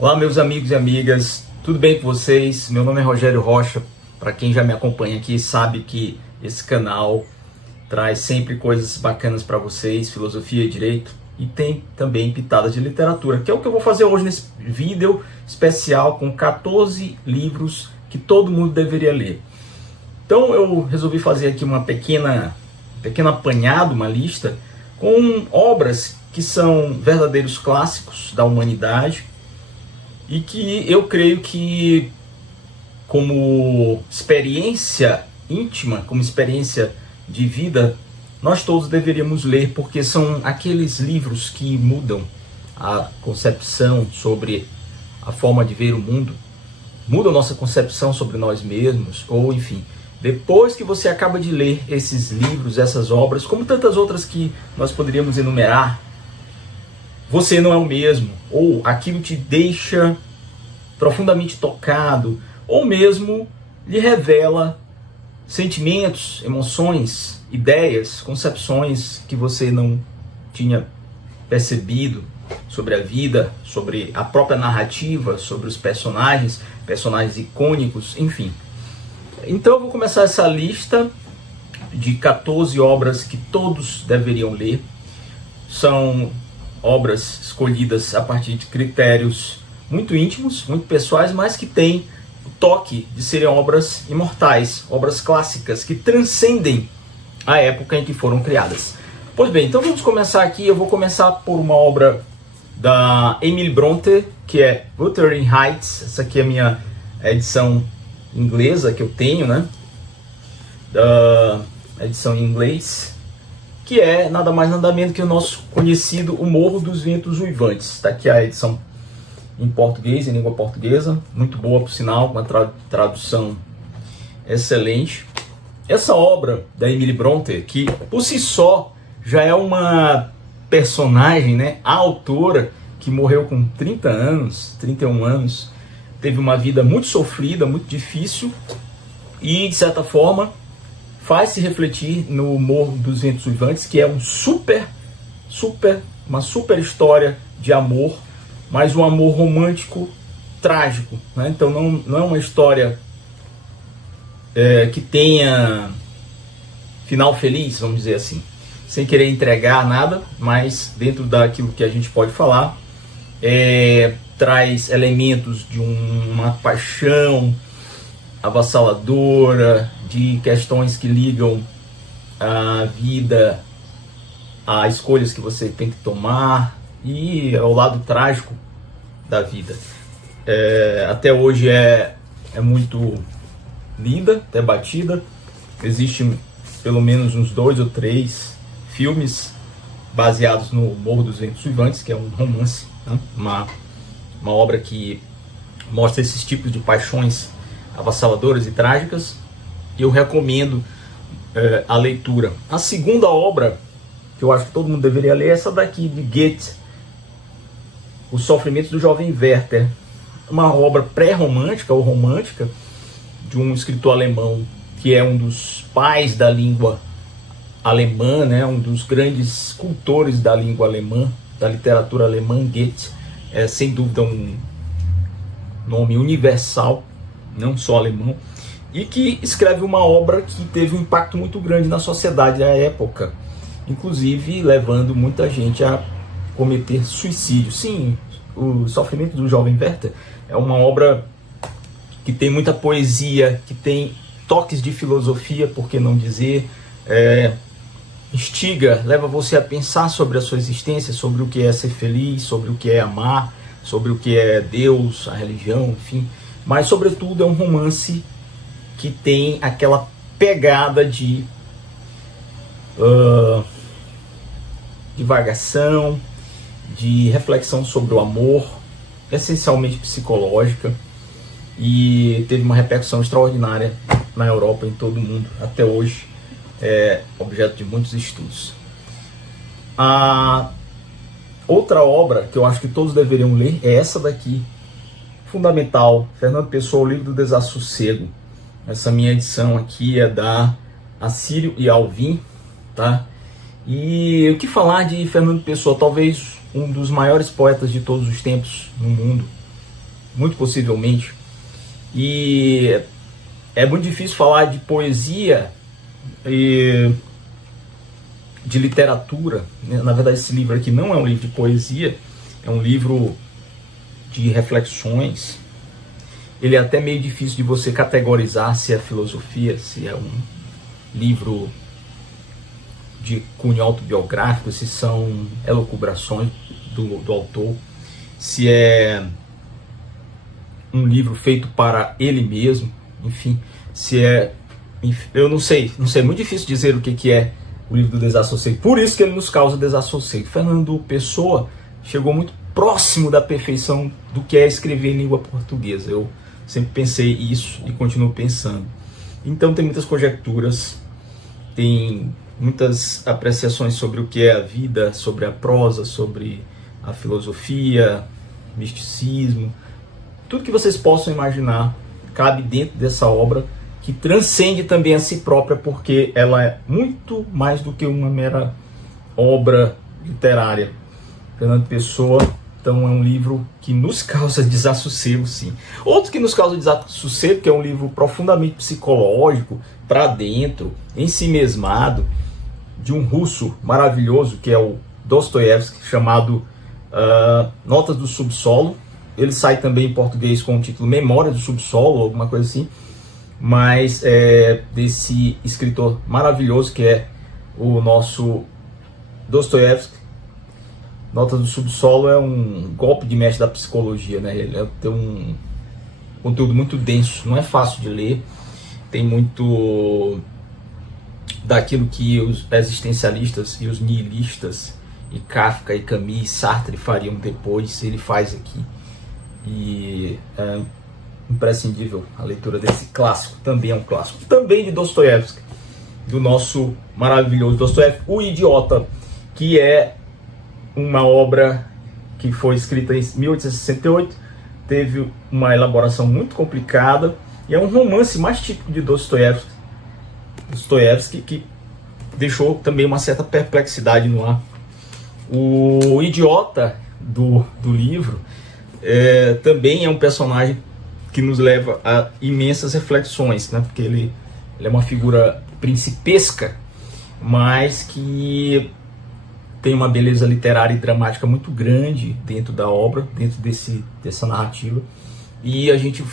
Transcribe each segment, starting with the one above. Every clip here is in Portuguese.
Olá, meus amigos e amigas, tudo bem com vocês? Meu nome é Rogério Rocha. Para quem já me acompanha aqui sabe que esse canal traz sempre coisas bacanas para vocês, filosofia e direito, e tem também pitadas de literatura, que é o que eu vou fazer hoje nesse vídeo especial com 14 livros que todo mundo deveria ler. Então eu resolvi fazer aqui uma pequena apanhado, uma lista com obras que são verdadeiros clássicos da humanidade e que eu creio que, como experiência íntima, como experiência de vida, nós todos deveríamos ler, porque são aqueles livros que mudam a concepção sobre a forma de ver o mundo, mudam a nossa concepção sobre nós mesmos, ou enfim, depois que você acaba de ler esses livros, essas obras, como tantas outras que nós poderíamos enumerar, você não é o mesmo, ou aquilo te deixa profundamente tocado, ou mesmo lhe revela sentimentos, emoções, ideias, concepções que você não tinha percebido sobre a vida, sobre a própria narrativa, sobre os personagens icônicos, enfim. Então eu vou começar essa lista de 14 obras que todos deveriam ler. São obras escolhidas a partir de critérios muito íntimos, muito pessoais, mas que têm o toque de serem obras imortais, obras clássicas, que transcendem a época em que foram criadas. Pois bem, então vamos começar aqui. Eu vou começar por uma obra da Emily Brontë, que é Wuthering Heights. Essa aqui é a minha edição inglesa que eu tenho, né? Da edição em inglês, que é nada mais nada menos que o nosso conhecido O Morro dos Ventos Uivantes. Está aqui a edição em português, em língua portuguesa, muito boa por sinal, com uma tradução excelente. Essa obra da Emily Brontë, que por si só já é uma personagem, né? A autora, que morreu com 30 anos, 31 anos, teve uma vida muito sofrida, muito difícil, e de certa forma faz-se refletir no Morro dos Ventos Uivantes, que é uma super história de amor, mas um amor romântico trágico, né? Então não é uma história que tenha final feliz, vamos dizer assim, sem querer entregar nada, mas dentro daquilo que a gente pode falar, traz elementos de uma paixão avassaladora, de questões que ligam a vida a escolhas que você tem que tomar e ao lado trágico da vida. Até hoje é muito lida, debatida. Existem pelo menos uns 2 ou 3 filmes baseados no Morro dos Ventos Uivantes, que é um romance, né? Uma obra que mostra esses tipos de paixões avassaladoras e trágicas. Eu recomendo a leitura. A segunda obra que eu acho que todo mundo deveria ler é essa daqui, de Goethe, Os Sofrimentos do Jovem Werther. Uma obra pré-romântica ou romântica de um escritor alemão que é um dos pais da língua alemã, né? Um dos grandes cultores da língua alemã, da literatura alemã. Goethe é sem dúvida um nome universal, não só alemão, e que escreve uma obra que teve um impacto muito grande na sociedade à época, inclusive levando muita gente a cometer suicídio. Sim, O Sofrimento do Jovem Werther é uma obra que tem muita poesia, que tem toques de filosofia, por que não dizer, instiga, leva você a pensar sobre a sua existência, sobre o que é ser feliz, sobre o que é amar, sobre o que é Deus, a religião, enfim. Mas, sobretudo, é um romance que tem aquela pegada de divagação, de reflexão sobre o amor, essencialmente psicológica, e teve uma repercussão extraordinária na Europa e em todo o mundo. Até hoje é objeto de muitos estudos. A outra obra que eu acho que todos deveriam ler é essa daqui, fundamental, Fernando Pessoa, O Livro do Desassossego. Essa minha edição aqui é da Assírio e Alvim, tá? E o que falar de Fernando Pessoa, talvez um dos maiores poetas de todos os tempos no mundo. muito possivelmente. E é muito difícil falar de poesia e de literatura. Na verdade, esse livro aqui não é um livro de poesia, é um livro de reflexões. Ele é até meio difícil de você categorizar se é filosofia, se é um livro de cunho autobiográfico, se são elucubrações do autor, se é um livro feito para ele mesmo, enfim, se é... eu não sei, é muito difícil dizer o que é o livro do Desassossego, por isso que ele nos causa desassossego. Fernando Pessoa chegou muito próximo da perfeição do que é escrever em língua portuguesa. Eu sempre pensei isso e continuo pensando. Então tem muitas conjecturas, tem muitas apreciações sobre o que é a vida, sobre a prosa, sobre a filosofia, misticismo. Tudo que vocês possam imaginar cabe dentro dessa obra, que transcende também a si própria, porque ela é muito mais do que uma mera obra literária. Fernando Pessoa, então, é um livro que nos causa desassossego, sim. Outro que nos causa desassossego, que é um livro profundamente psicológico, para dentro, ensimesmado, de um russo maravilhoso, que é o Dostoiévski, chamado Notas do Subsolo. Ele sai também em português com o título Memória do Subsolo, alguma coisa assim. Mas desse escritor maravilhoso que é o nosso Dostoiévski. Notas do Subsolo é um golpe de mestre da psicologia, né? Ele tem um conteúdo muito denso, não é fácil de ler, tem muito daquilo que os existencialistas e os nihilistas e Kafka e Camus e Sartre fariam depois, ele faz aqui. E é imprescindível a leitura desse clássico, também é um clássico, também de Dostoiévski, do nosso maravilhoso Dostoiévski, O Idiota, que é uma obra que foi escrita em 1868, teve uma elaboração muito complicada, e é um romance mais típico de Dostoiévski, que deixou também uma certa perplexidade no ar. O idiota do livro também é um personagem que nos leva a imensas reflexões, né? Porque ele é uma figura principesca, mas que tem uma beleza literária e dramática muito grande dentro da obra, dentro dessa narrativa. E a gente,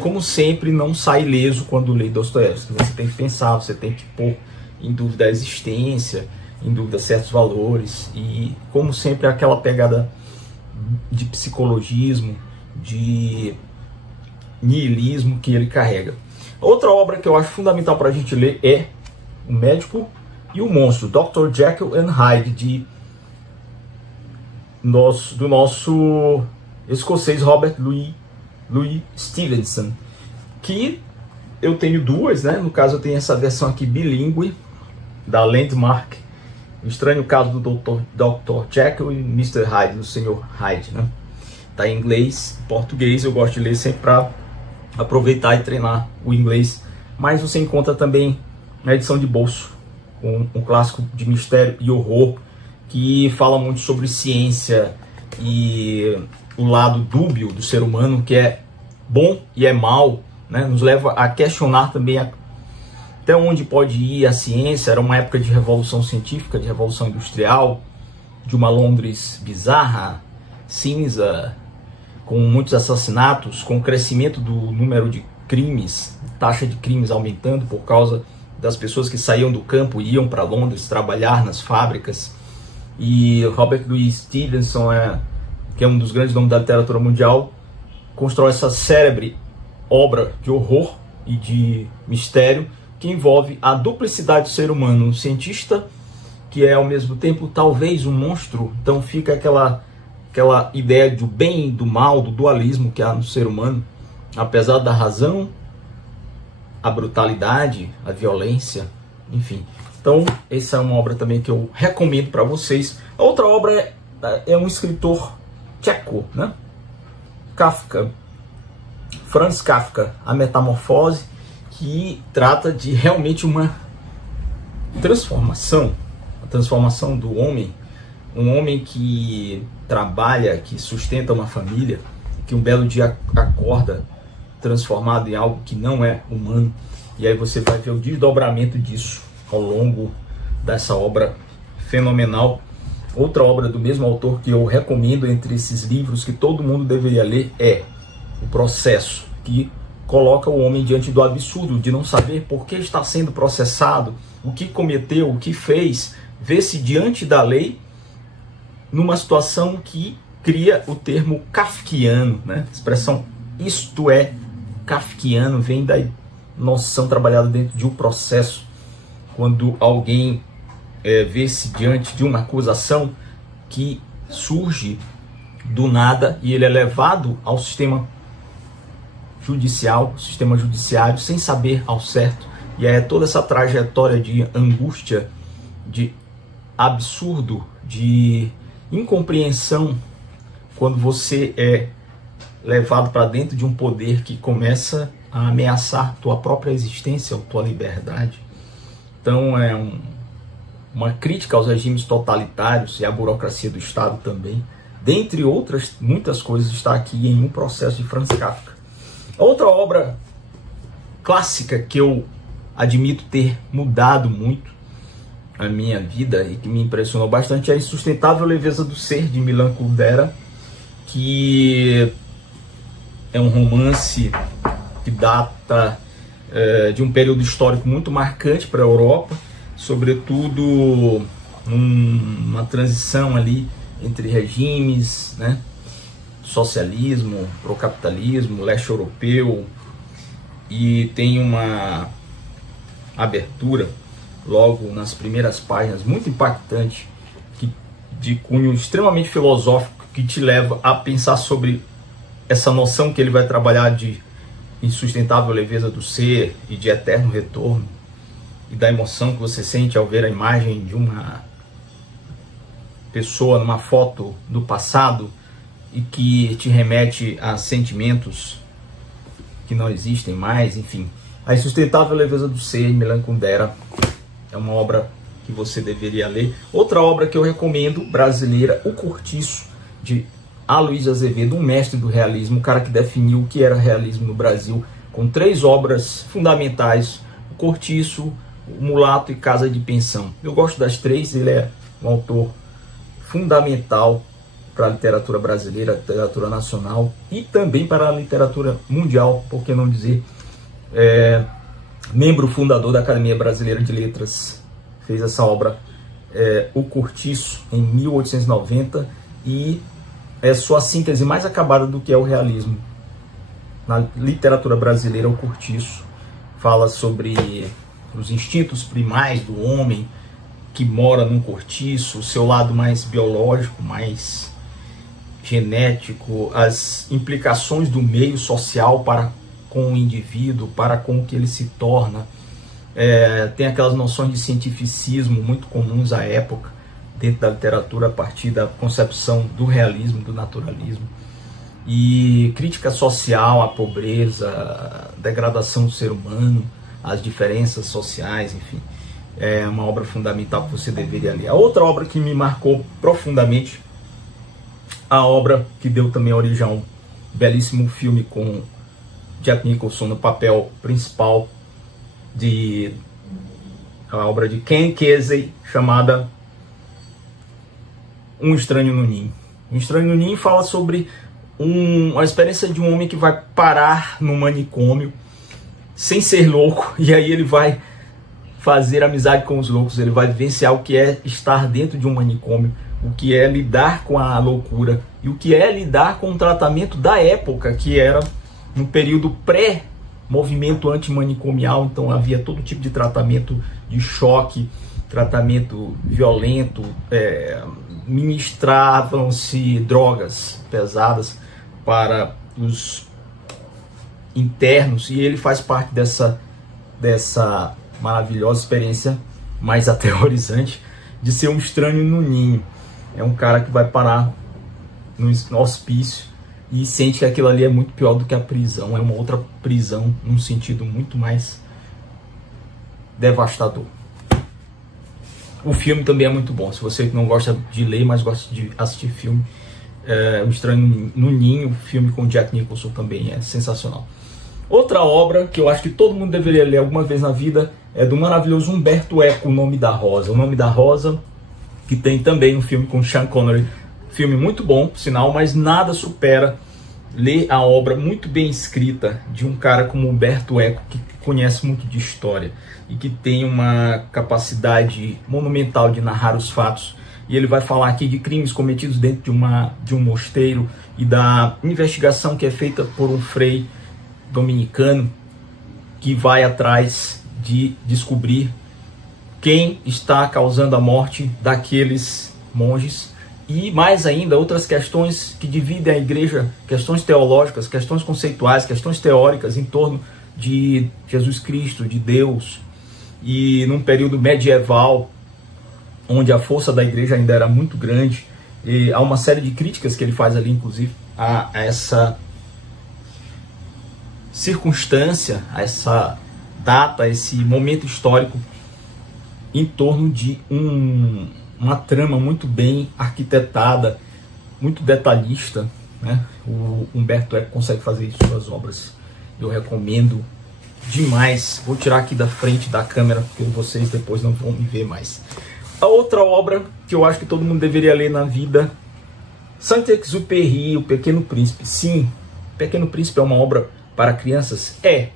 como sempre, não sai ileso quando lê Dostoiévski. Você tem que pensar, você tem que pôr em dúvida a existência, em dúvida certos valores. E, como sempre, aquela pegada de psicologismo, de nihilismo que ele carrega. Outra obra que eu acho fundamental para a gente ler é O Médico e o Monstro, Dr. Jekyll and Hyde, do nosso escocês Robert Louis Stevenson, que eu tenho duas, né? No caso eu tenho essa versão aqui bilíngue, da Landmark, O Estranho Caso do Dr. Jekyll e Mr. Hyde, do Sr. Hyde, né? Tá em inglês, português, eu gosto de ler sempre para aproveitar e treinar o inglês, mas você encontra também na edição de bolso, um clássico de mistério e horror, que fala muito sobre ciência e o lado dúbio do ser humano, que é bom e é mal, né? Nos leva a questionar também até onde pode ir a ciência. Era uma época de revolução científica, de revolução industrial, de uma Londres bizarra, cinza, com muitos assassinatos, com o crescimento do número de crimes, taxa de crimes aumentando por causa das pessoas que saíam do campo e iam para Londres trabalhar nas fábricas. E Robert Louis Stevenson, que é um dos grandes nomes da literatura mundial, constrói essa célebre obra de horror e de mistério que envolve a duplicidade do ser humano, um cientista que é ao mesmo tempo talvez um monstro. Então fica aquela ideia do bem e do mal, do dualismo que há no ser humano, apesar da razão, a brutalidade, a violência, enfim. Então, essa é uma obra também que eu recomendo para vocês. A outra obra é um escritor tcheco, né? Kafka, Franz Kafka, A Metamorfose, que trata de realmente uma transformação, a transformação do homem, um homem que trabalha, que sustenta uma família, que um belo dia acorda transformado em algo que não é humano. E aí você vai ver o desdobramento disso ao longo dessa obra fenomenal. Outra obra do mesmo autor que eu recomendo entre esses livros que todo mundo deveria ler é O Processo, que coloca o homem diante do absurdo de não saber por que está sendo processado, o que cometeu, o que fez, vê-se diante da lei numa situação que cria o termo kafkiano, né? A expressão isto é kafkiano vem da noção trabalhada dentro de um processo, quando alguém vê-se diante de uma acusação que surge do nada e ele é levado ao sistema judiciário sem saber ao certo, e é toda essa trajetória de angústia, de absurdo, de incompreensão, quando você é levado para dentro de um poder que começa a ameaçar tua própria existência ou tua liberdade. Então é uma crítica aos regimes totalitários e à burocracia do Estado também. Dentre outras muitas coisas, está aqui em Um Processo, de Franz Kafka. Outra obra clássica que eu admito ter mudado muito a minha vida e que me impressionou bastante é A Insustentável Leveza do Ser, de Milan Kundera, que é um romance que data de um período histórico muito marcante para a Europa, sobretudo uma transição ali entre regimes, né? Socialismo, procapitalismo, leste europeu, e tem uma abertura logo nas primeiras páginas muito impactante, de cunho extremamente filosófico, que te leva a pensar sobre essa noção que ele vai trabalhar de insustentável leveza do ser e de eterno retorno, e da emoção que você sente ao ver a imagem de uma pessoa numa foto do passado e que te remete a sentimentos que não existem mais, enfim. A Insustentável Leveza do Ser, Milan Kundera, é uma obra que você deveria ler. Outra obra que eu recomendo, brasileira, O Cortiço, de Aloysio Azevedo, um mestre do realismo, um cara que definiu o que era realismo no Brasil, com 3 obras fundamentais: O Cortiço, O Mulato e Casa de Pensão. Eu gosto das 3, ele é um autor fundamental para a literatura brasileira, a literatura nacional e também para a literatura mundial, por que não dizer. Membro fundador da Academia Brasileira de Letras, fez essa obra, O Cortiço, em 1890, e é sua síntese mais acabada do que é o realismo. Na literatura brasileira, O Cortiço fala sobre os instintos primais do homem que mora num cortiço, o seu lado mais biológico, mais genético, as implicações do meio social para com o indivíduo, para com o que ele se torna. Tem aquelas noções de cientificismo muito comuns à época, dentro da literatura, a partir da concepção do realismo, do naturalismo. E crítica social à pobreza, à degradação do ser humano, às diferenças sociais, enfim. É uma obra fundamental que você deveria ler. A outra obra que me marcou profundamente, a obra que deu também origem a um belíssimo filme com Jack Nicholson no papel principal, a obra de Ken Kesey, chamada Um Estranho no Ninho. Um Estranho no Ninho fala sobre a experiência de um homem que vai parar no manicômio sem ser louco, e aí ele vai fazer amizade com os loucos, ele vai vivenciar o que é estar dentro de um manicômio, o que é lidar com a loucura e o que é lidar com o tratamento da época, que era no período pré-movimento antimanicomial. Então havia todo tipo de tratamento de choque, tratamento violento, ministravam-se drogas pesadas para os internos, e ele faz parte dessa maravilhosa experiência mais aterrorizante de ser um estranho no ninho. É um cara que vai parar no hospício e sente que aquilo ali é muito pior do que a prisão, é uma outra prisão, num sentido muito mais devastador. O filme também é muito bom. Se você não gosta de ler, mas gosta de assistir filme, O Estranho no Ninho, filme com Jack Nicholson, também é sensacional. Outra obra que eu acho que todo mundo deveria ler alguma vez na vida é do maravilhoso Umberto Eco, O Nome da Rosa. O Nome da Rosa, que tem também um filme com Sean Connery. Filme muito bom, por sinal, mas nada supera ler a obra muito bem escrita de um cara como Umberto Eco, que conhece muito de história e que tem uma capacidade monumental de narrar os fatos. E ele vai falar aqui de crimes cometidos dentro de um mosteiro e da investigação que é feita por um frei dominicano que vai atrás de descobrir quem está causando a morte daqueles monges. E mais ainda, outras questões que dividem a igreja, questões teológicas, questões conceituais, questões teóricas em torno de Jesus Cristo, de Deus. E num período medieval, onde a força da igreja ainda era muito grande, e há uma série de críticas que ele faz ali, inclusive, a essa circunstância, a essa data, a esse momento histórico, em torno de uma trama muito bem arquitetada, muito detalhista, né? O Umberto Eco consegue fazer isso em suas obras. Eu recomendo demais. Vou tirar aqui da frente da câmera, porque vocês depois não vão me ver mais. A outra obra que eu acho que todo mundo deveria ler na vida, Saint-Exupéry, O Pequeno Príncipe. Sim, O Pequeno Príncipe é uma obra para crianças? É,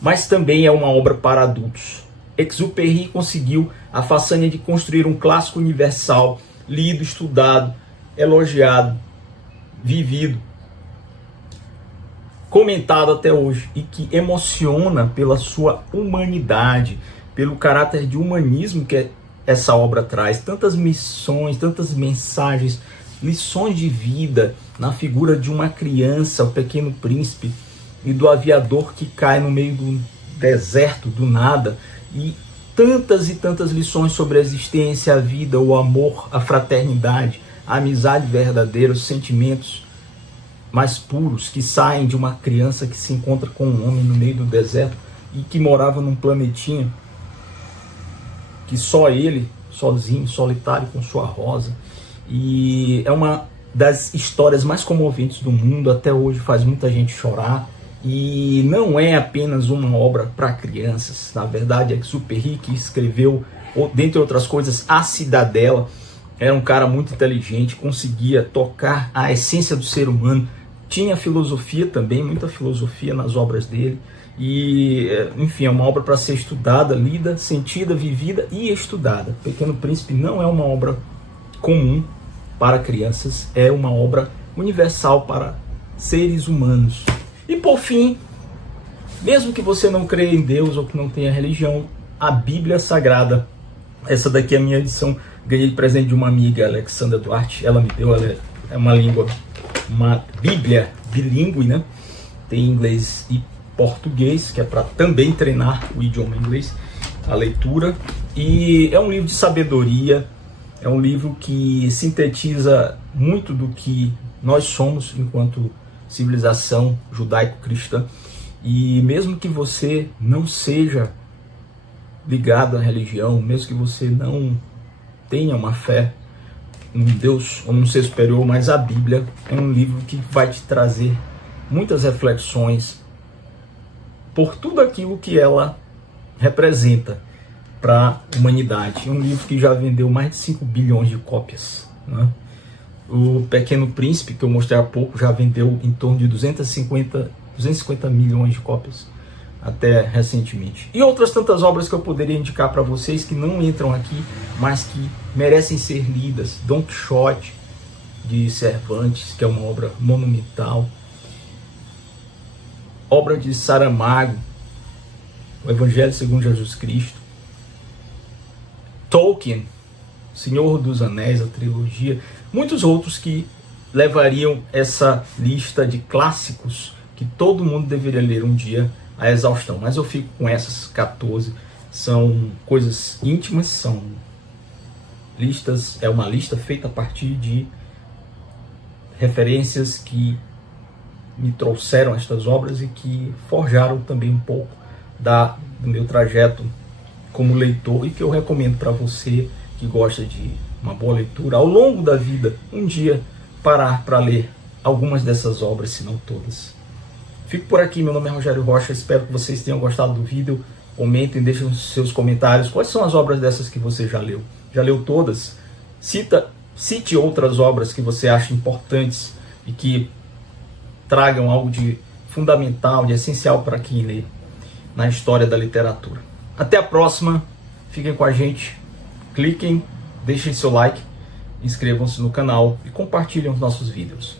mas também é uma obra para adultos. Exupéry conseguiu a façanha de construir um clássico universal, lido, estudado, elogiado, vivido, comentado até hoje, e que emociona pela sua humanidade, pelo caráter de humanismo que essa obra traz. Tantas missões, tantas mensagens, lições de vida na figura de uma criança, o Pequeno Príncipe, e do aviador que cai no meio do deserto, do nada, e tantas lições sobre a existência, a vida, o amor, a fraternidade, a amizade verdadeira, os sentimentos mais puros que saem de uma criança que se encontra com um homem no meio do deserto e que morava num planetinha que só ele, sozinho, solitário, com sua rosa. E é uma das histórias mais comoventes do mundo, até hoje faz muita gente chorar. E não é apenas uma obra para crianças. Na verdade, Exupéry, que escreveu, dentre outras coisas, A Cidadela, era um cara muito inteligente, conseguia tocar a essência do ser humano. Tinha filosofia também, muita filosofia nas obras dele. E, enfim, é uma obra para ser estudada, lida, sentida, vivida e estudada. Pequeno Príncipe não é uma obra comum para crianças, é uma obra universal para seres humanos. E por fim, mesmo que você não creia em Deus ou que não tenha religião, a Bíblia Sagrada. Essa daqui é a minha edição, ganhei de presente de uma amiga, Alexandra Duarte. Ela me deu, ela é uma Bíblia bilíngue, né? Tem inglês e português, que é para também treinar o idioma inglês, a leitura. E é um livro de sabedoria, é um livro que sintetiza muito do que nós somos enquanto civilização judaico-cristã. E mesmo que você não seja ligado à religião, mesmo que você não tenha uma fé num Deus ou num ser superior, mas a Bíblia é um livro que vai te trazer muitas reflexões por tudo aquilo que ela representa para a humanidade. É um livro que já vendeu mais de 5 bilhões de cópias, né? O Pequeno Príncipe, que eu mostrei há pouco, já vendeu em torno de 250 milhões de cópias até recentemente. E outras tantas obras que eu poderia indicar para vocês que não entram aqui, mas que merecem ser lidas. Don Quixote, de Cervantes, que é uma obra monumental. Obra de Saramago, o Evangelho segundo Jesus Cristo. Tolkien, Senhor dos Anéis, a trilogia. Muitos outros que levariam essa lista de clássicos que todo mundo deveria ler um dia à exaustão. Mas eu fico com essas 14. São coisas íntimas, são listas, é uma lista feita a partir de referências que me trouxeram estas obras e que forjaram também um pouco do meu trajeto como leitor, e que eu recomendo para você que gosta de uma boa leitura ao longo da vida, um dia parar para ler algumas dessas obras, se não todas. Fico por aqui, meu nome é Rogério Rocha, espero que vocês tenham gostado do vídeo. Comentem, deixem os seus comentários. Quais são as obras dessas que você já leu? Já leu todas? Cite outras obras que você acha importantes e que tragam algo de fundamental, de essencial para quem lê na história da literatura. Até a próxima, fiquem com a gente, cliquem, deixem seu like, inscrevam-se no canal e compartilhem os nossos vídeos.